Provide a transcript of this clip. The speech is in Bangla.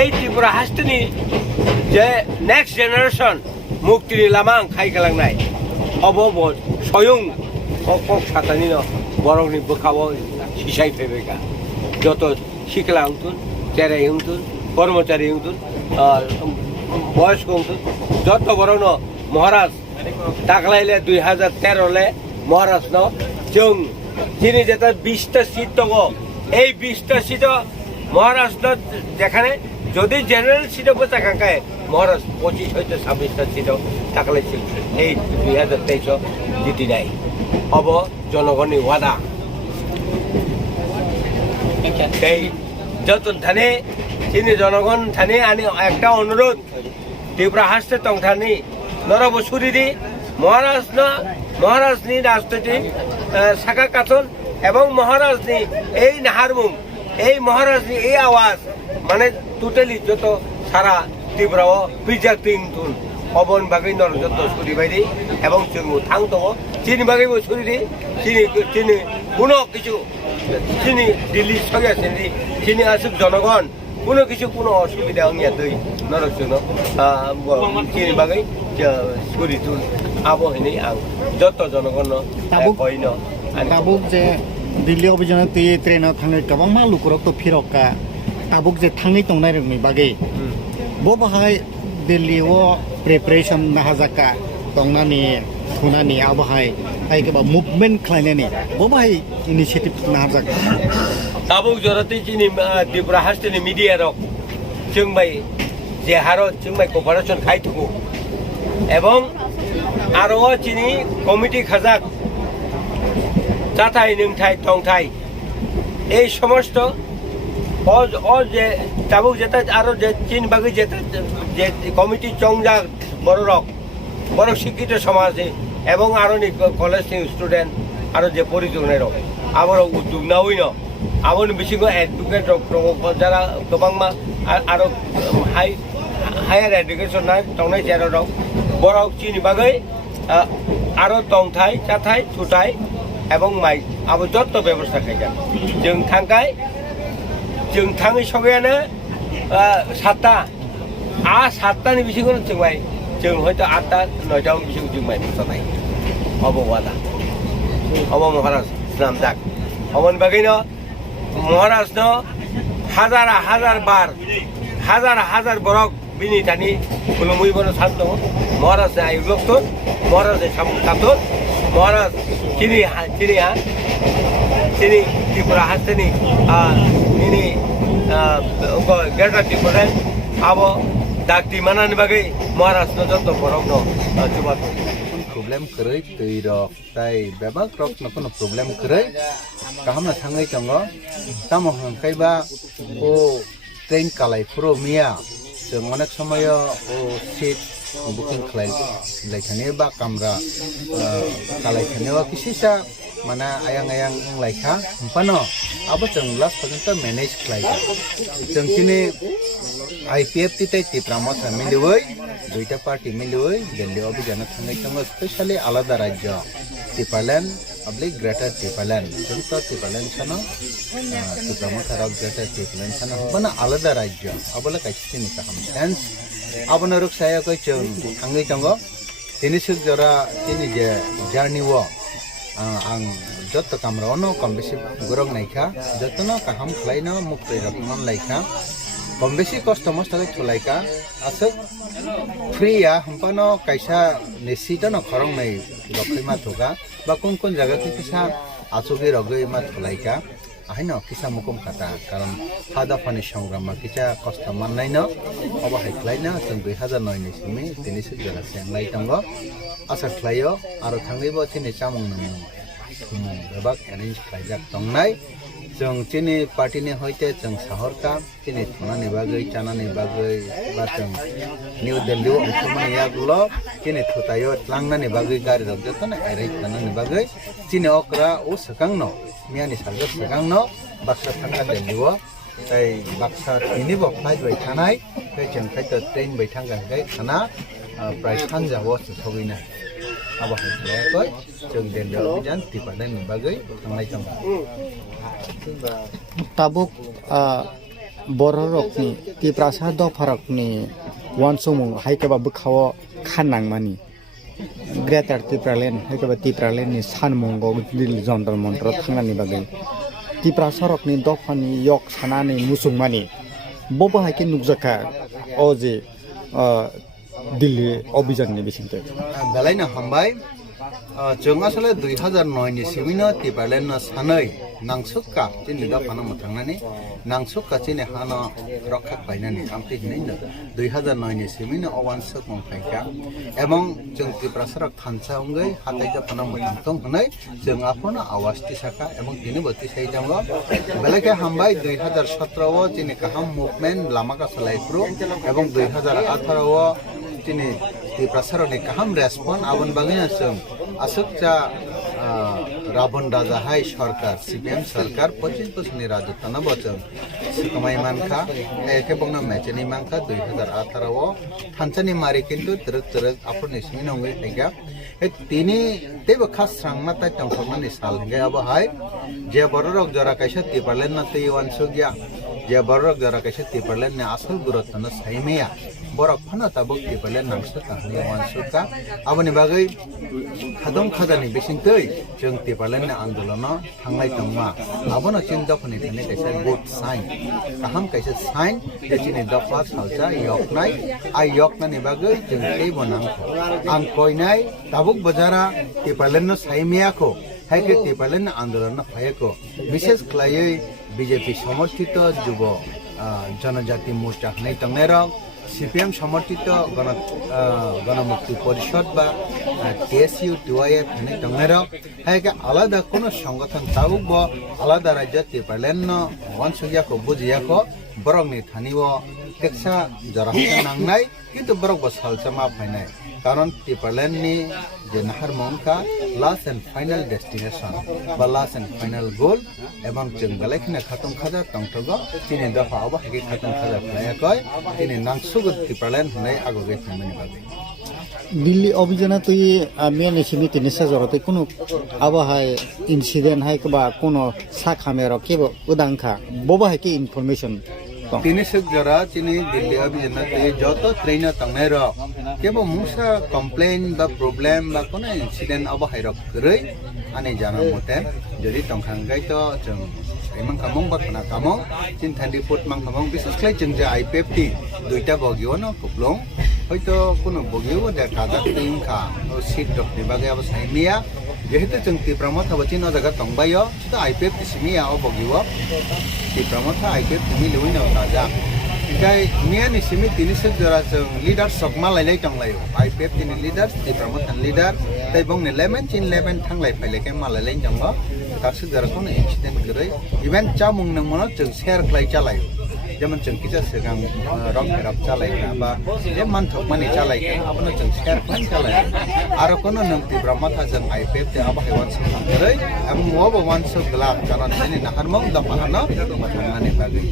এই ত্রিপুরা হাসতেনি যে নেক্সট জেনারেশন মুক্তির লামাং খাইখালাंनाय অবব স্বয়ং কক সাতানি বরংনি बोखावो सिसाय फैबायगा যত শিখলা উঠুন চেরাই উঠুন কর্মচারী উঠুন বয়স্ক উঠুন যত বড় মহারাজ दाख्लैले 2013 महाराज जों যিনি যেটা 20টা সিট দङ এই 20টা সিট মহারাজ যেখানে যদি জেনারেল সিটও বসাকাঙ্কায় মহারাজ 25 হইতে 26টা সিট দাখলাইছিল এই 2023 জিতি নাই অব জনগণের ওয়াদা এই যত ধানে যিনি জনগণ ধানে আনি একটা অনুরোধ ত্রিপুরা হাসতে টংথানি নরবসুরিদি মহারাজনি রাজনৈতিক শাখা কাথন এবং মহারাজনি এই নাহারমুং এই মহারাজনি এই আওয়াজ মানে টোটালি যত সারা ত্রিপুরাও প্রিজার্ভিং তুন অবন বাগৈ নর যত সুরি বাইদি এবং जों थां दङ চিনি বাগৈবো সুরিদি চিনি কোনো কিছু চিনি দিল্লি সগিয়াছেনি চিনি আসুক জনগণ কোনো কিছু কোনো অসুবিধা হইয়া দই নরক জন্য চিনি বাগৈ সুরি তুন আবো হইনি আं যত জনগণ কইন ताबुक जे दिल्ली अभियान तुई ट्रेन थांनाय गोबां मालुकरक तो फिरका ताबुक जे थांनाय तंनाय रोंनि बागै बो बाहाय दिल्लीआव प्रिपारेशन नाहाजाका तंनानि थुनानि आबहाय आइगोबा मुभमेन्ट खालायनायनि बो बाहाय इनिशिएटिभ नाहाजाका ताबुक जरते चिनि त्रिपुरा हास्टेनि मीडिया रक जोंबाय जे हारो जोंबाय कपारेशन खायथुगु এবং आरो चिनि कमिटि खाजाक जाथाय नोंथाय तंथाय এই সমস্ত যে তাবুক যেটা আরো যে চিন বাগৈ যেটা যে কমিটি চংজা বড় শিক্ষিত সমাজে এবং আরো কলেজ স্টুডেন্ট আরো যে পরিজনের আবার উদ্যোগ না হইন আবার বেশি এডুকেট যারা গোबां আরো হায়ার এডুকেশন না তংনাय जेराव दं বড় চিনি বাগৈ আরো তংথাय जाथाय थुथाय এবং মাই আবো যত ব্যবস্থা খাইজান जों थांगाय जों थाङै सगैयानो 7টা 7টাनि बिसिङावनो जोंबाय जों हयতো 8टा 9टानि बिसिङाव जोंबाय मोसानाय अबवादा अब महाराज नाम जाक अमन बागैनो महाराजनो हाजार बरक बिनितानि खुलुमैबोनो सान दङ महाराज आयुलक्तन महाराज सामकातन महाराज चिनि Tripura हास्टेनि ini Gerda Tipraland abo dakti manani bagai Maharashtra no joto borok no coba problem kerei tei rok tai bebak rok no kono problem kerei kaham na thangai tongo tamo hangkai ba o train kalai puro mia जों अनेक समय o seat booking खालायथानि बा kamra खालायथानि किसिसा mana ayang-ayang laika empano abo जों last पर्यंत manage खालायगा जों चिनि IPF तिtai तिप्रामत मिलुवै दुईटा पार्टी मिलुवै दिल्ली अभियान थांनाय दङ स्पेशली आलादा राज्य टिपालेण्ड अब्ले ग्रेटर टिपालेण्ड जों तो टिपालेण्ड सानो तिप्रामत आरो ग्रेटर टिपालेण्ड सानो बना आलादा राज्य अबला काइसिनि काम सेन्स अबनो रुक सायाकै जों थांनाय दङ तिनिसुक जरा तिनि जे जार्नी वो आं जत कामरावनो कम बेसी गुरग नायखा जतनो काहाम खलायनो मुक्ति रकमन लायखा कम बेसी कष्ट मस्त थलायखा आसक फ्रीया हमपानो कायसा निश्चित न खरं नै रखैमा थोगा बा कोन जागा किसा आसुगे रगै मा थलायखा आहायनो किसा मुकुम खाता कारण फादा फानि संग्रामा किसा कष्ट माननायनो अब हायख्लायनो जों 2009 नि सिमि तिनिसुक जरा सेंलाय दङ आसा खलायो आरो थांनायबो तिनि चामुं बेबाक एरेन्ज खालायजाक दंनाय जों चिनि पार्टीनि हयते जों साहरका चिनि थनानि बागै चानानि बागै बा जों निउ दिल्लीआव ओंखारनायागल चिनि थुतायो लांनानि बागै गारि रगजतन एरेन्ज खालामनानि बागै चिनि अक्रा ओ सकांनो मियानि सारगा सकांनो बाक्सा थांगा दिल्लीआव ताई बाक्सा थिनिबो फ्लाइट बाय थानाय ताई जों खायतो ट्रेन बाय थांगोन गाय खाना प्राय सानजावो सौहैनाय अब हायलायाखै जों दिल्लीआव अभियान तिप्रालेण्ड बागै थांनाय दं Tabuk borokni Tiprasarok dofarokni wansumung haikaba bukhawo khanangmani Greater Tipraland haikaba Tipraland ni sanmungo dil Jantar Mantor thangnani bagai Tiprasarokni dofani yok sanani musungmani bobo haike nugjaka oje Delhi অভিযাননি Bisingtui বেলাইনা হামবাই जों आसले 2009 नि सिमिनो Tipraland सानै नांसुका चिनि दफाना मथांनानि नांसुका चिनि हाना रखा बायनानि कामति हिनै 2009 नि सिमिनो अवान सक मंफाइका एवं जों Tiprasarok थानसांगै हाथाय दफाना मथांतों हनै जों आफोना आवाजति साका एवं तिनि बति साइजांगो बेलाके हामबाय 2017 ओ चिनि काहाम मुभमेन्ट लामाका सलाइफ्रु एवं 2018 ओ चिनि Tiprasarok ni kaham respon abon bagina जों asukja Rabon Raja Hai Sarkar CPM Sarkar 25 বছরনি রাজত্বনা বছর সুকমাই মানখা একেবংনা মেচেনি মানখা 2018 ও থানচানি মারি কিন্তু তরক তরক আপনি সিমিনঙ্গই থাইগা তিনি তেব খাস রাংনা তাই টংখমানি সাল গে আবহাই যে বড়রক জরা কাইসা Tipraland না তৈ ওয়ানসুগিয়া যে বড়রক জরা কাইসা Tipraland নে আসল গুরুত্বনা সাইমেয়া borok phana tabuk Tipraland nangsuka ni wansuka aboni bagai khadong khadani Bisingtui जों Tipraland ni आन्दोलनो थांनाय दंमा abono चिन्ता फनि थने काइसा good sign kaham kaisa sign जे चिनि दफा सालजा यकनाय आ यकनानि बागै जों केबो नांखो आं कयनाय tabuk बजारा Tipraland no साइमियाखो हायके Tipraland ni आन्दोलनो फायको विशेष खलायै बीजेपी समर्थित जुब जनजाति मोर्चा नै तंगनेरक CPM समर्थित गणमुक्ति परिषद बा TSU TYF हने तंगनेरक हायके आलादा कोनो संगठन ताबुक ब आलादा राज्य Tipraland न वानसुगियाको बुजियाको बरकनि थानिव टेक्सा जराहन नांनाय किन्तु बरक बसालचमा फायनाय कारण Tipraland नि जे नाहार मंका लास्ट एंड फाइनल डेस्टिनेशन बा लास्ट एंड फाइनल गोल एवं जों बेलायखिना खातम खाजा तंथगो तिनि दफा अब हायके खातम खाजा फायाखै तिनि नांसुगो Tipraland हनै आगोगे थांनायनि बागै दिल्ली अभियान तुई मेन समिति निसा जरते कोनो आबहाय इंसिडेंट हाय कबा कोनो साखामेर केबो उदांखा बोबा हाय के इनफरमेशन तिनि सक जरा चिनि दिल्ली अभियान ते जतो ट्रेन तंगनेर केबो मुसा कंप्लेन बा प्रॉब्लम बा कोनो इंसिडेंट आबहाय रक गरै आने जाना मते जदि तंखांगाय तो जों एमन कामं बाखना कामं चिन थान्दी फुट मान कामं बिसेस क्लाय जों जे आईपीएफटी दुइटा बगियो न कुप्लं হয়তো কোনো বগিও দে কাজা তিনখা ও সিট ডকনি বাগে আব সাইমিয়া যেহেতু जों Tipraland আব চিন জায়গা তংবাयो তো আইপিএফ সিমিয়া ও বগিও Tipraland আইপিএফ মি লুই না কাজা গাই মিয়া নি সিমি তিনিসে জরা जों লিডার সকমা লাইলাই তংলাयो আইপিএফ তিনি লিডার Tipraland লিডার তাই বং নে লেমেন চিন লেমেন থাংলাই ফাইলাকে মালাইলাই জংবা তাকসে জরা কোন एक्सीडेंट गरै इवेंट चामुं नंगमनो जों शेयर क्लाय चालायो जेमन जों किजा सिगां रक फेराप चालायग्रा बा जे मानथक मानि चालायगोन आपनो जों शेयर क्लाय चालायो आरो कोनो नों Tipraland जों आईपीएफ ते आबहाय वानसो गरै एवं मबो वानसो ग्लाब जानानै नाहारमं दफाहानो माथांनानै बागै